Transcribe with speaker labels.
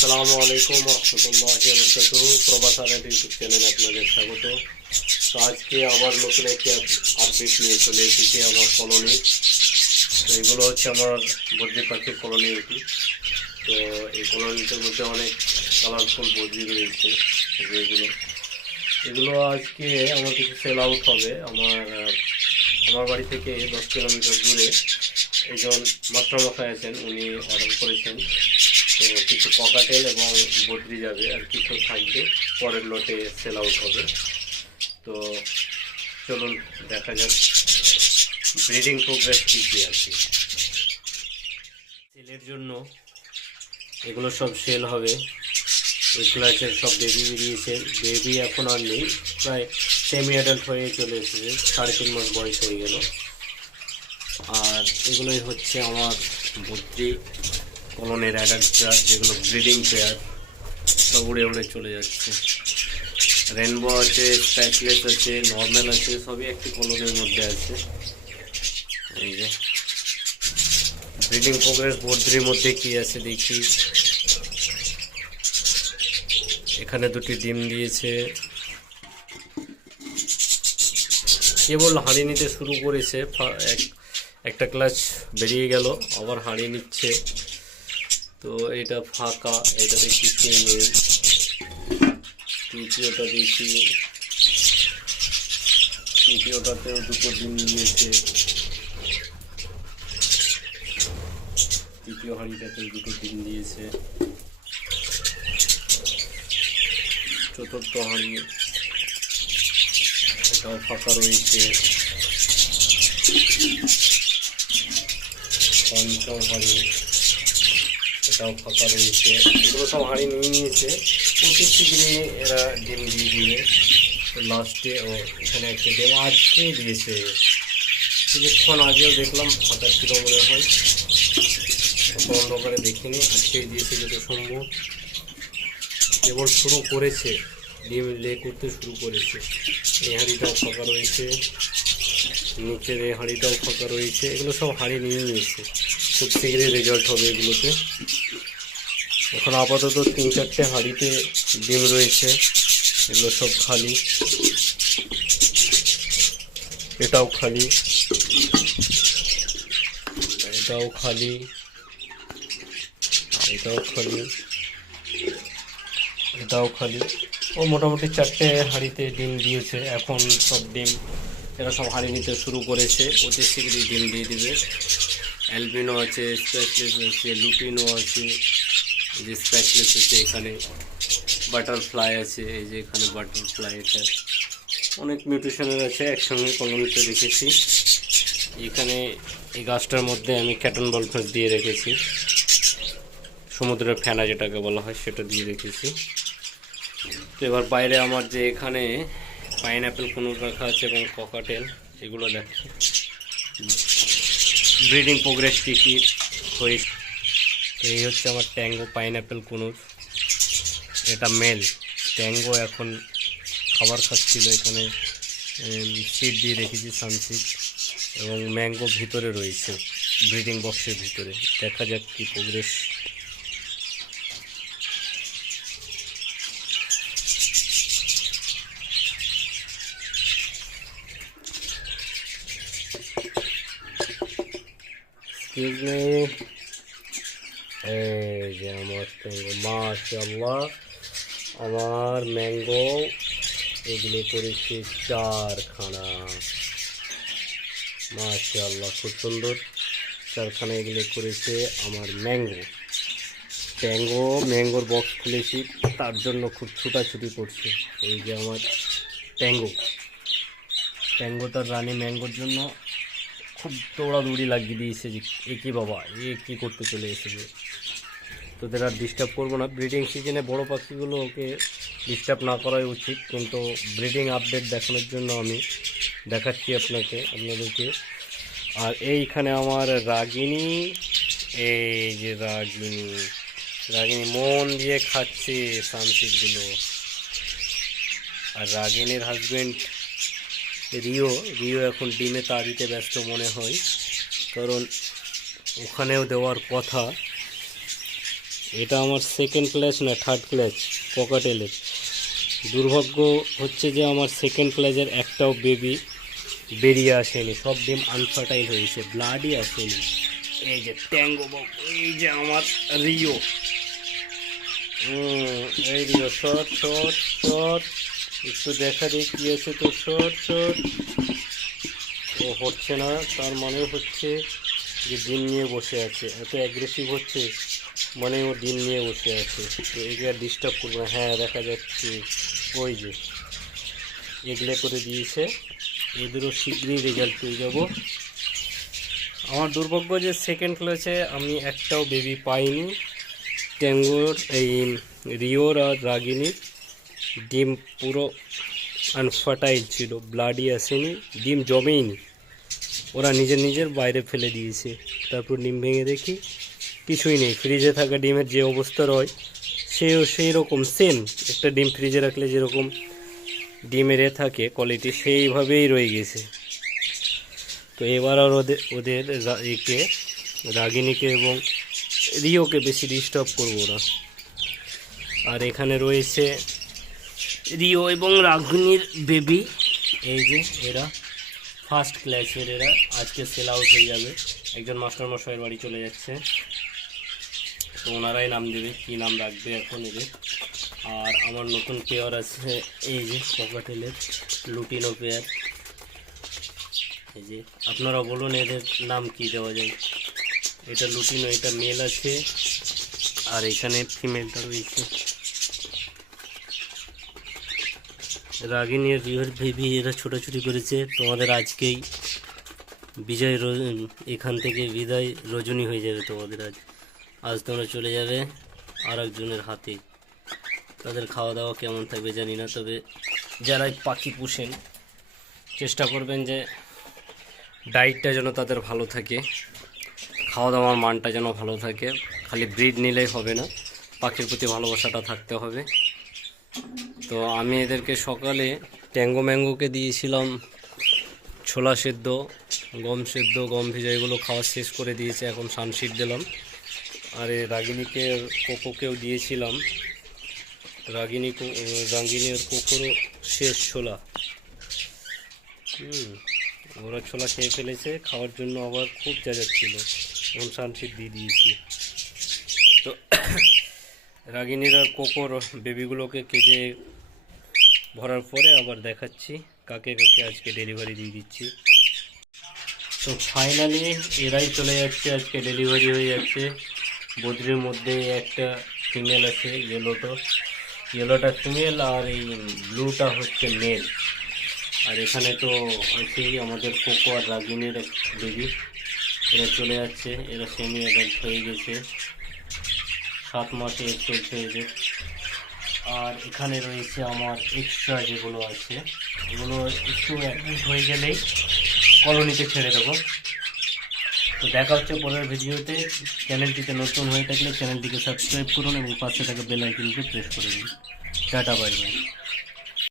Speaker 1: আসসালামু আলাইকুম রহমতুল্লাহ বরকাত প্রবাসারের ইউটিউব চ্যানেলে আপনাদের স্বাগত। তো আজকে আবার নতুন একটি আপডেট নিয়ে চলে এসেছি আমার কলোনি। তো এগুলো হচ্ছে আমার বদ্রি পাখির কলোনি এটি তো এই কলোনিটার মধ্যে অনেক কালারফুল বদ্রি রয়েছে, এগুলো। এগুলো আজকে আমার কিছু সেল আউট হবে। আমার আমার বাড়ি থেকে দশ কিলোমিটার দূরে একজন মাস্টারমশাই আছেন, উনি অর্ডার করেছেন। তো কিছু ককাটেল এবং বদ্রি যাবে আর কিছু থাকবে। পরের লটে সেল আউট হবে। তো চলুন, দেখা যাক ব্রিডিং প্রোগ্রেস কী কী আছে। সেলের জন্য এগুলো সব সেল হবে। এই ক্লাসের সব বেবি বেরিয়েছে। বেবি এখন আর নেই। প্রায় সেমি অ্যাডাল্ট হয়ে চলে এসেছে। সাড়ে তিন মাস বয়স হয়ে গেল। আর এগুলোই হচ্ছে আমার বুদ্ধি কলনের অ্যাডাল্ট পেয়ার যেগুলো ব্রিডিং পেয়ার সব উড়ে উড়ে চলে যাচ্ছে। রেনবো আছে স্প্যাচলেস আছে নর্মাল আছে, সবই একটি কলনের মধ্যে আছে। এই যে। ব্রিডিং প্রোগ্রেস বদ্রির মধ্যে কি আছে দেখি। এখানে দুটি ডিম দিয়েছে। কেবল হাঁড়ি নিতে শুরু করেছে এক- একটা ক্লাচ বেরিয়ে গেল, আবার হাঁড়ি নিচ্ছে। তো এটা ফাঁকা এটাতে কিছুই নেই তৃতীয়টা দেখি। তৃতীয়টাতেও দুটো ডিম দিয়েছে তৃতীয় হাঁড়িটাতেও দুটো ডিম দিয়েছে চতুর্থ হাঁড়ি, এটাও ফাঁকা রয়েছে। পঞ্চম হাঁড়ি এটাও ফাঁকা রয়েছে। এগুলো সব হাঁড়ি নিয়ে নিয়েছে। প্রতি শীঘ্রই এরা ডিম দিয়ে দিবে। লাস্টে ও এখানে একটা ডিম আজকে দিয়েছে। কিছুক্ষণ আগেও দেখলাম, ফাঁকা ছিল মনে হয়। অত অন্ধকারে দেখিনি। আজকেই দিয়েছে যত সম্ভব। কেবল শুরু করেছে। ডিম লে করতে শুরু করেছে। এই হাঁড়িটাও ফাঁকা রয়েছে। নিচের এই হাঁড়িটাও ফাঁকা রয়েছে। এগুলো সব হাঁড়ি নিয়ে নিয়েছে। খুব শীঘ্রই রেজাল্ট হবে এগুলোতে। এখন আপাতত তিন চারটে হাঁড়িতে ডিম রয়েছে, এগুলো সব খালি। এটাও খালি। এটাও খালি। এটাও খালি। এটাও খালি। ও, মোটামুটি চারটে হাঁড়িতে ডিম দিয়েছে। এখন সব ডিম, এরা সব হাঁড়ি নিতে শুরু করেছে। অতি শীঘ্রই ডিম দিয়ে দিবে। অ্যালবিনো আছে স্প্যাচলেস আছে লুটিনো আছে যে স্প্যাচলেস আছে এখানে বাটারফ্লাই আছে, এই যে এখানে বাটারফ্লাই এটা অনেক মিউটেশনের আছে, একসঙ্গে কলমিতে রেখেছি এখানে এই গাছটার মধ্যে আমি ক্যাটন বলফেস দিয়ে রেখেছি। সমুদ্রের ফেনা যেটাকে বলা হয়, সেটা দিয়ে রেখেছি। তো এবার বাইরে আমার যে এখানে পাইনঅ্যাপেল কোনো রাখা আছে এবং ককাটেল এগুলো দেখো। ব্রিডিং প্রোগ্রেস কী কী হয়েছে? তো এই হচ্ছে আমার ট্যাঙ্গো পাইনঅ্যাপেল কুনুর। এটা মেল। ট্যাঙ্গো এখন খাবার খাচ্ছিল এখানে সিট দিয়ে রেখেছি সানসিট এবং ম্যাঙ্গো ভিতরে রয়েছে ব্রিডিং বক্সের ভিতরে। দেখা যাক কী প্রোগ্রেস এক্সকিউজ এই যে আমার মাশাল্লাহ আমার ম্যাঙ্গো এগুলো করেছি চারখানা। মাশাল্লাহ খুব সুন্দর। চারখানা এগুলো করেছে আমার ম্যাঙ্গো ট্যাঙ্গো ম্যাঙ্গোর বক্স খুলেছি, তার জন্য খুব ছুটাছুটি করছে। এই যে আমার ট্যাঙ্গো ট্যাঙ্গোটার রানী ম্যাঙ্গোর জন্য খুব দৌড়াদৌড়ি লাগিয়ে দিয়েছে যে, এ কী বাবা, এ কী করতে চলে এসেছে? তোদের আর ডিস্টার্ব করব না। ব্রিডিং সিজনে বড় পাখিগুলো ওকে ডিস্টার্ব না করাই উচিত, কিন্তু ব্রিডিং আপডেট দেখানোর জন্য আমি দেখাচ্ছি আপনাকে, আপনাদেরকে। আর এইখানে আমার রাগিনী, এই যে রাগিনী রাগিনী মন দিয়ে খাচ্ছে সানসিটগুলো আর রাগিনীর হাজবেন্ড রিও রিও এখন ডিমে তা দিতে ব্যস্ত মনে হয়। কারণ ওখানেও দেওয়ার কথা। এটা আমার সেকেন্ড ক্লাস না থার্ড ক্লাস পকাটেলের দুর্ভাগ্য হচ্ছে যে আমার সেকেন্ড ক্লাসের একটাও বেবি বেরিয়ে আসেনি। সব ডিম আনফার্টাইল হয়েছে ব্লাডই আসেনি। এই যে ট্যাঙ্গো এই যে আমার রিও। এই রিও শর্ট শর্ট শর্ট একটু দেখা দিই আছে তো শর্ট শর্ট ও হচ্ছে না, তার মানে হচ্ছে যে ডিম নিয়ে বসে আছে, এত অ্যাগ্রেসিভ হচ্ছে মানে ও ডিম নিয়ে বসে আছে। তো এগুলো আর ডিস্টার্ব করব হ্যাঁ দেখা যাচ্ছে। ওই যে, এগুলো করে দিয়েছে। এদেরও শীঘ্রই রেজাল্ট পেয়ে যাব। আমার দুর্ভাগ্য যে সেকেন্ড ক্লাসে আমি একটাও বেবি পাইনি। ট্যাঙ্গোর এই রিওর আর রাগিনীর। ডিম পুরো আনফার্টাইল ছিল ব্লাডই আসেনি, ডিম জমেইনি। ওরা নিজের নিজের বাইরে ফেলে দিয়েছে। তারপর ডিম ভেঙে দেখি কিছুই নেই। ফ্রিজে থাকা ডিমের যে অবস্থা রয়, সেও সেই রকম সেম একটা ডিম ফ্রিজে রাখলে যেরকম ডিমের এ থাকে কোয়ালিটি সেইভাবেই রয়ে গেছে। তো এবার আর ওদের ওদের একে রাগিনীকে এবং রিওকে বেশি ডিস্টার্ব করব না। আর এখানে রয়েছে রিও এবং রাঘুনির বেবি। এই যে, এরা ফার্স্ট ক্লাসের এরা আজকে সেল আউট হয়ে যাবে। একজন মাস্টার মশাইয়ের বাড়ি চলে যাচ্ছে। তো ওনারাই নাম দেবে, কী নাম রাখবে এখন এদের। আর আমার নতুন পেয়ার আছে, এই যে পকাটেলের লুটিনো পেয়ার এই যে আপনারা বলুন এদের নাম কি দেওয়া যায়। এটা লুটিনো এটা মেল আছে। আর এখানে ফিমেলটা রয়েছে। রাগিনী বেবি এরা ছোটাছুটি করেছে। তোমাদের আজকেই বিজয় এখান থেকে বিদায় রজনী হয়ে যাবে তোমাদের আজ। আজ তোমরা চলে যাবে আর একজনের হাতে। তাদের খাওয়া দাওয়া কেমন থাকবে জানি না, তবে যারাই পাখি পুষেন, চেষ্টা করবেন যে ডায়েটটা যেন তাদের ভালো থাকে খাওয়া দাওয়ার মানটা যেন ভালো থাকে। খালি ব্রিড নিলেই হবে না, পাখির প্রতি ভালোবাসাটা থাকতে হবে। তো আমি এদেরকে সকালে ট্যাঙ্গো ম্যাঙ্গোকে দিয়েছিলাম, ছোলা সেদ্ধ, গম সেদ্ধ, গম ভিজা, এগুলো খাওয়া শেষ করে দিয়েছে, এখন সানশিট দিলাম। আর এই রাগিনীকে, কোকোকেও দিয়েছিলাম। রাগিনী রাগিনীর কোকোরও শেষ ছোলা। হুম, ওরা ছোলা খেয়ে ফেলেছে, খাওয়ার জন্য আবার খুব যাচ্ছিল এখন সানশিট দিয়ে দিয়েছি। তো রাগিনীর আর কোকোর বেবিগুলোকে কেটে ভরার পরে আবার দেখাচ্ছি কাকে কাকে আজকে ডেলিভারি দিয়ে দিচ্ছি। তো ফাইনালি এরাই চলে যাচ্ছে, আজকে ডেলিভারি হয়ে যাচ্ছে। বদ্রির মধ্যে একটা ফিমেল আছে ইয়েলোটা ইয়েলোটা ফিমেল আর এই ব্লুটা হচ্ছে মেল আর এখানে তো আছেই আমাদের কোকো আর রাগিনীর বেবি এরা চলে যাচ্ছে, এরা সেমি অ্যাডাল্ট হয়ে গেছে। সাত মাসে চলছে এদের আর এখানে রয়েছে আমার এক্সট্রা যেগুলো আছে, এগুলো একটু অ্যাডমিট হয়ে গেলেই কলোনিতে ছেড়ে দেবো। তো দেখা হচ্ছে পরের ভিডিওতে। চ্যানেলটিতে নতুন হয়ে থাকলে চ্যানেলটিকে সাবস্ক্রাইব করুন এবং পাশে থাকা বেল আইকনকে প্রেস করে দিন। Tata bye bye